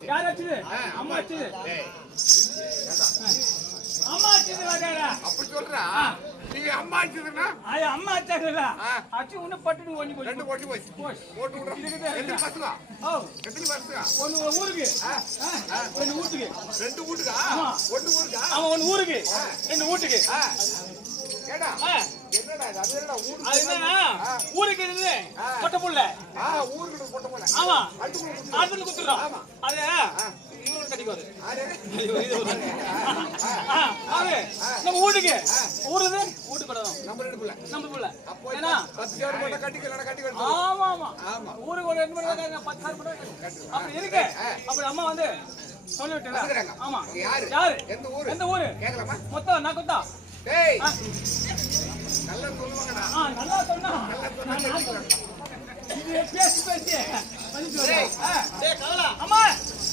யார் வச்சது அம்மா வச்சது அம்மா அப்படி சொல்றா. நீங்க அம்மா அடிச்சதுன்னா ஐயா அம்மா வச்சாங்கல்ல ஆ. அச்சு ஒண்ணு பட்டுன்னு ஓடி போச்சு. ரெண்டு ஓட்டி போச்சு. இதுக்கு தான் எத்தனை பசங்க ஓ. எத்தனை பசங்க ஒண்ணு ஊருக்கு. ஆ, ஒண்ணு வீட்டுக்கு ரெண்டு வீட்டுக்கா ஊருக்கா? அவன் ஊருக்கு. ரெண்டு வீட்டுக்கு என்னடா? அது என்னடா ஊருக்கு கொட்டை புள்ள ஊருக்கு போட்ட போல ஆமா. ஆத்துல குத்துறோம் அது இவரு கட்டிக்குவாரு அது நம்ம வீட்டுக்கு ஊருது வீட்டு படம் நம்ம ரெண்டு பிள்ளை நம்ம புள்ள அப்போ ஏன்னா? பத்து ஜோடி போட்டா கட்டிக்கலாம் கட்டி கட்டி ஆமா ஆமா. ஆமா. ஊருக்கு ஒரு ரெண்டு மணி பத்து நாள் கூட அப்படி இருக்கு. அப்படி அம்மா வந்து வந்துக்கிறாங்க. ஆமா. யாரு? யாரு? எந்த ஊரு? எந்த ஊரு? கேட்கலாமா மொத்தம் நான் கொத்தா? டேய். பேசி பேசி அம்மா